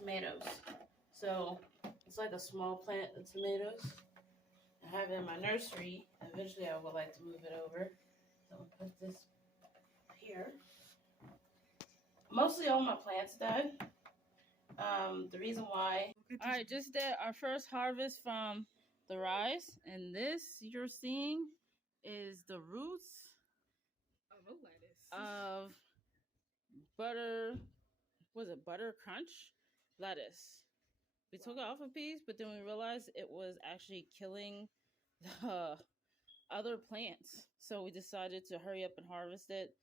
tomatoes. So it's like a small plant of tomatoes. I have it in my nursery. Eventually I would like to move it over. So I'm gonna put this here. Mostly all my plants died. The reason why. All right, just did our first harvest from the rice, and this you're seeing is the roots of butter. Was it butter crunch lettuce? We took it off a piece, but then we realized it was actually killing the other plants. So we decided to hurry up and harvest it.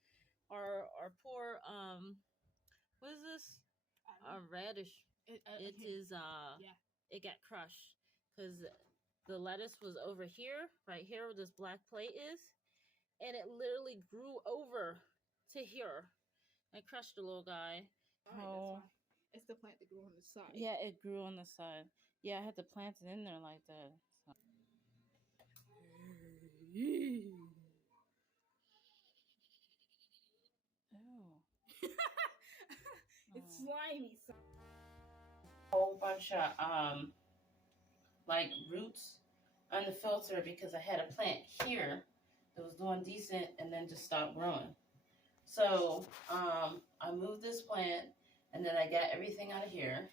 Our poor what is this? A radish. It is yeah. It got crushed because the lettuce was over here, right here where this black plate is, and it literally grew over to here and crushed the little guy. Oh, it's the plant that grew on the side. Yeah, it grew on the side. Yeah, I had to plant it in there like that. So. It's slimy. Whole bunch of like roots on the filter because I had a plant here that was doing decent and then just stopped growing. So I moved this plant and then I got everything out of here.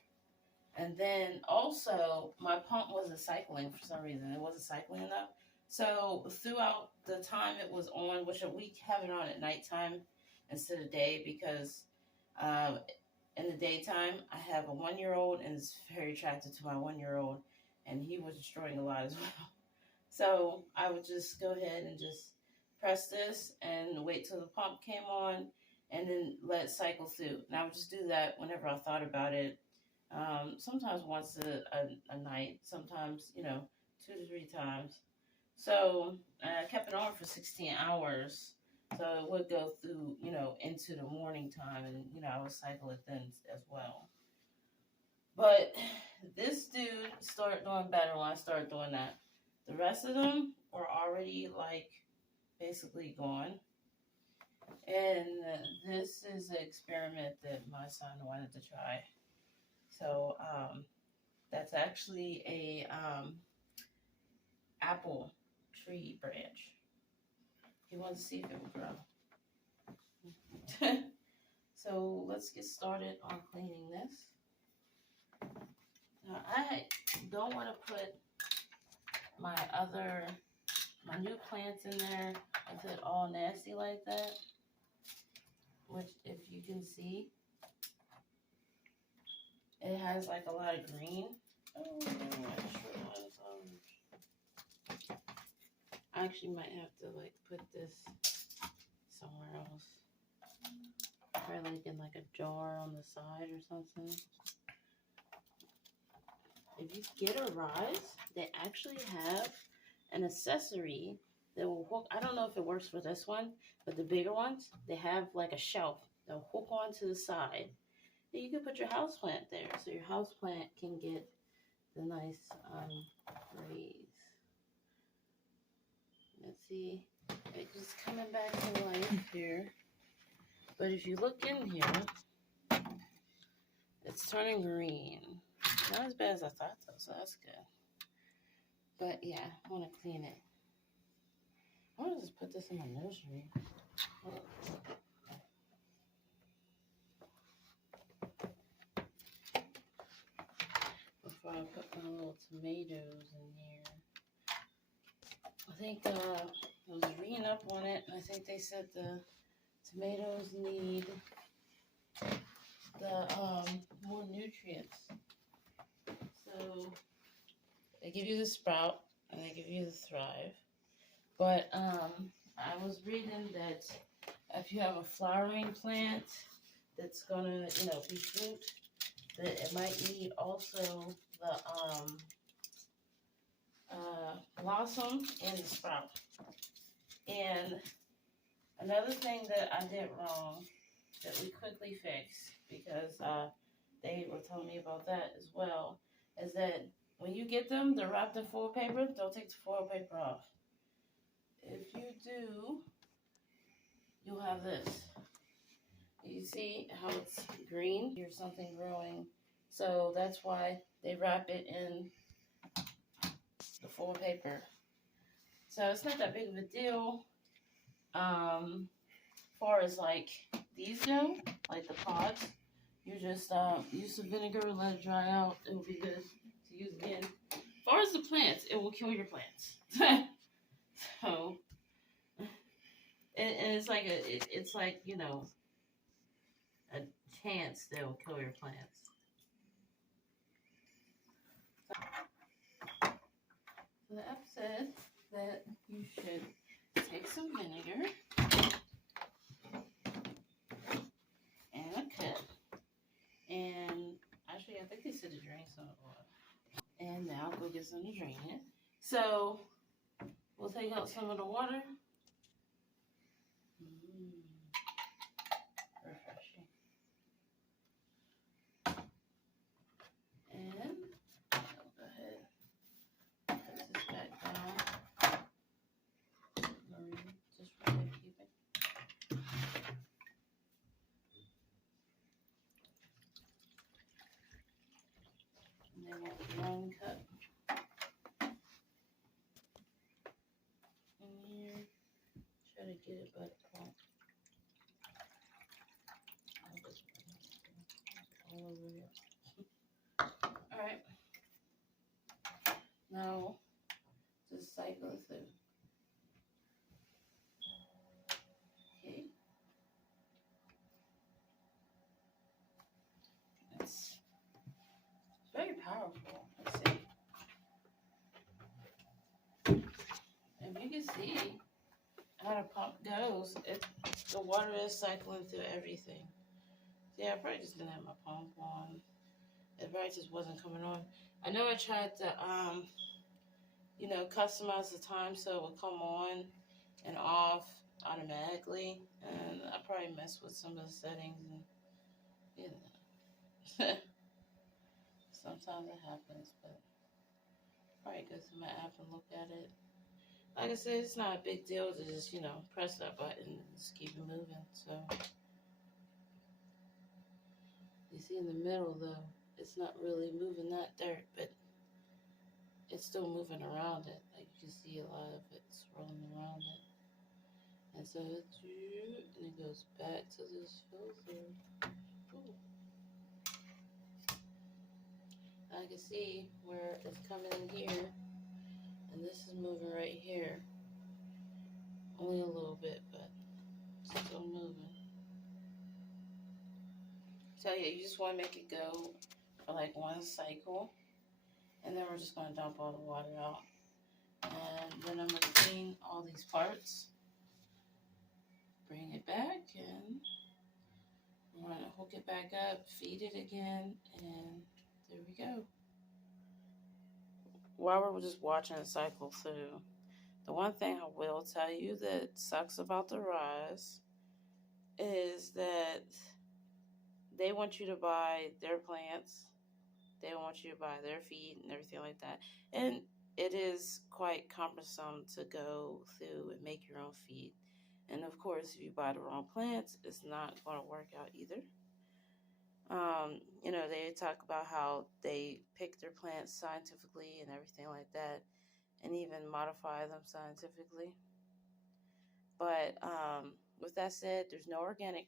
And then also my pump wasn't cycling for some reason. It wasn't cycling enough. So throughout the time it was on, which we have it on at nighttime instead of day because in the daytime I have a 1-year-old and is very attracted to my 1-year-old, and he was destroying a lot as well. So I would just go ahead and just press this and wait till the pump came on and then let it cycle through. And I would just do that whenever I thought about it. Sometimes once a night, sometimes, 2 to 3 times. So I kept it on for 16 hours. So it would go through, into the morning time and, I would cycle it then as well. But this dude started doing better when I started doing that. The rest of them were already like basically gone. And this is an experiment that my son wanted to try. So that's actually a apple tree branch. He wants to see if it will grow. So let's get started on cleaning this. Now I don't want to put my new plants in there with it all nasty like that, which if you can see, it has like a lot of green. Oh, I actually might have to like put this somewhere else. Probably like in like a jar on the side or something. If you get a rise, they actually have an accessory that will hook. I don't know if it works for this one, but the bigger ones, they have like a shelf that will hook onto the side. And you can put your houseplant there, so your houseplant can get the nice rays. Let's see, it's just coming back to life here. But if you look in here, it's turning green. Not as bad as I thought though, so that's good. But yeah, I want to clean it. I want to just put this in my nursery. Before I put my little tomatoes in here. I think I was reading up on it, and I think they said the tomatoes need the more nutrients. So they give you the sprout and they give you the thrive. But I was reading that if you have a flowering plant that's gonna, be fruit, that it might need also the blossom and the sprout. And another thing that I did wrong that we quickly fixed, because they were telling me about that as well, is that when you get them, they're wrapped in foil paper. Don't take the foil paper off. If you do, you'll have this. You see how it's green? Here's something growing So that's why they wrap it in the foil paper. So it's not that big of a deal. Far as like these go, like the pods, you just use some vinegar, let it dry out. It will be good to use again. As far as the plants, it will kill your plants. So, and it's like it's like, you know, a chance that will kill your plants. So the app said that you should take some vinegar and a cup, and actually I think they said to drain some of the water. And now go get some to drain it. So we'll take out some of the water. Refreshing. And I'll go ahead and put this back down. Just right there, keep it. And then we'll 1 cup in here. Try to get it by the pump. All over here. Alright. Now just cycle it through. Okay. It's very powerful. Let's see. And you can see how the pump goes. The water is cycling through everything. Yeah, I probably just didn't have my pump on. It probably just wasn't coming on. I know I tried to, you know, customize the time so it would come on and off automatically. And I probably messed with some of the settings and, you know. Sometimes it happens, but probably go through my app and look at it. Like I said, it's not a big deal to just, you know, press that button and just keep it moving. So you see in the middle though, it's not really moving that dirt, but it's still moving around it. Like you can see a lot of it's rolling around it. And so and it goes back to this filter. Ooh. I can see where it's coming in here, and this is moving right here. Only a little bit, but still moving. So yeah, you just want to make it go for like 1 cycle, and then we're just going to dump all the water out. And then I'm going to clean all these parts, bring it back, and we're going to hook it back up, feed it again, and there we go. While we're just watching it cycle through, the one thing I will tell you that sucks about the Rise is that they want you to buy their plants, they want you to buy their feed and everything like that. And it is quite cumbersome to go through and make your own feed. And of course, if you buy the wrong plants, it's not going to work out either. You know, they talk about how they pick their plants scientifically and everything like that, and even modify them scientifically. But with that said, there's no organic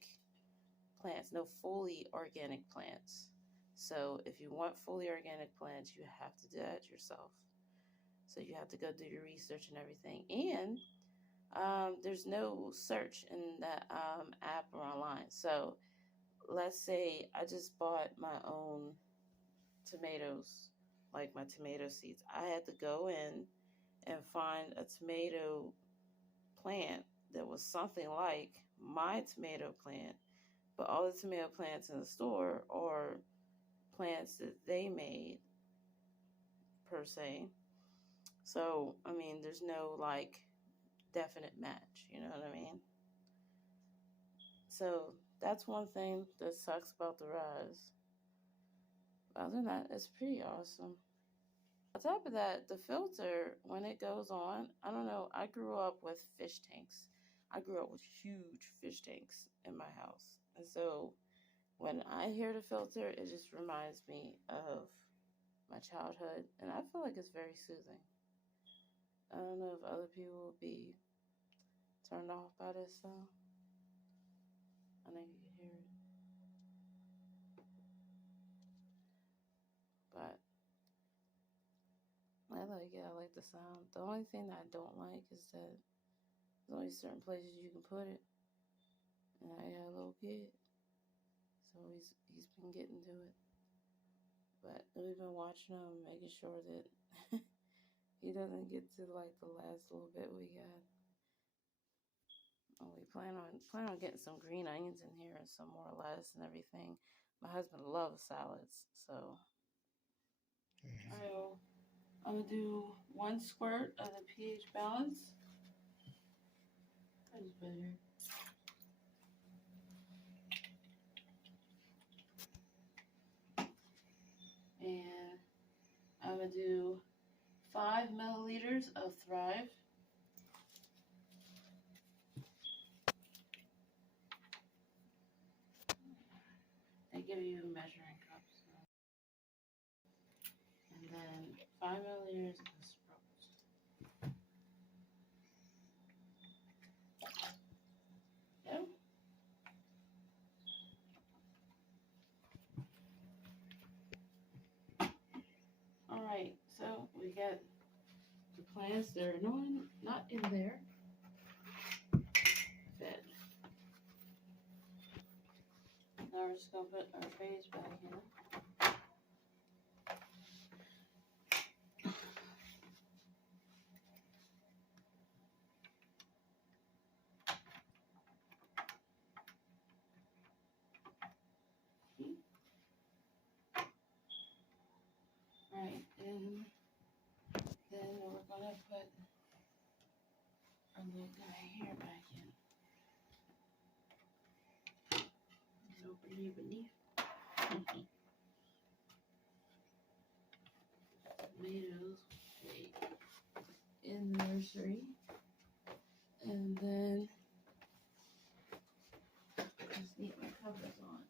plants, no fully organic plants. So if you want fully organic plants, you have to do that yourself. So you have to go do your research and everything. And there's no search in that app or online. So let's say I just bought my own tomatoes, like my tomato seeds. I had to go in and find a tomato plant that was something like my tomato plant, but all the tomato plants in the store are plants that they made per se. So, I mean, there's no like definite match, you know what I mean? So that's one thing that sucks about the Rise. Other than that, it's pretty awesome. On top of that, the filter, when it goes on, I don't know, I grew up with fish tanks. I grew up with huge fish tanks in my house. And so when I hear the filter, it just reminds me of my childhood, and I feel like it's very soothing. I don't know if other people will be turned off by this though. I know you can hear it, but I like it. I like the sound. The only thing that I don't like is that there's only certain places you can put it, and I got a little kid, so he's been getting to it. But we've been watching him, making sure that he doesn't get to like the last little bit we got. We plan on getting some green onions in here and some more lettuce and everything. My husband loves salads, so I'm gonna do 1 squirt of the pH balance. I just put it here. And I'm gonna do 5 milliliters of Thrive. They give you measuring cups. So. And then 5 milliliters of Sprouts. Yep. Alright, so we got the plants that are not in there. Fed. Now we're just gonna put our phage back in. Right, and then we're gonna put our little guy here back in. He's over here beneath. Tomatoes in the nursery. And then just need my covers on.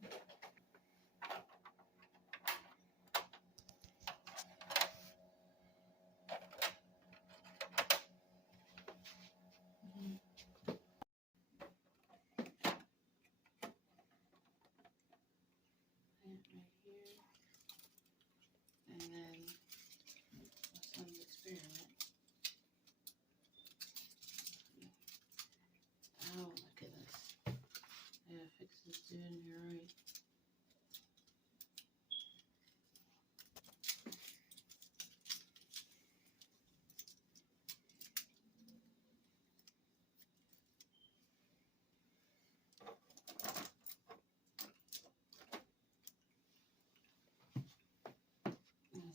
Right here. And then my son's experiment. Oh my goodness. I gotta fix this dude in here right.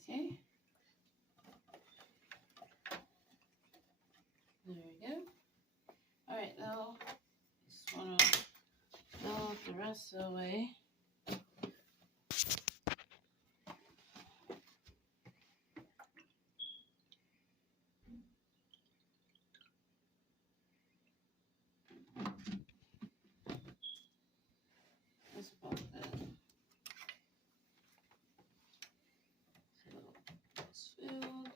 Okay. There we go. Alright, now just wanna fill up the rest of the way. That's about that. So it's filled.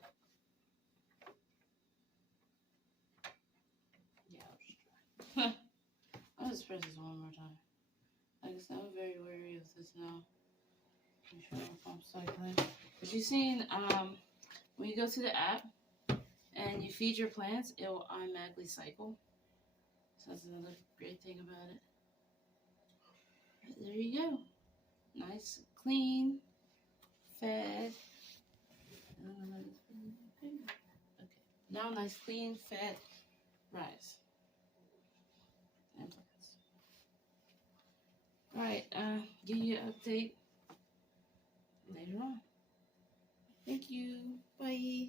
Yeah, I'll just try. I'll just press this one more time. Like I said, I'm very wary of this now. I'm sure if I'm cycling. But you've seen when you go to the app and you feed your plants, it will automatically cycle. So that's another great thing about it. But there you go. Nice, clean, fed. Okay. Now nice, clean, fed rice and plants. Alright, give you an update later on. Thank you. Bye.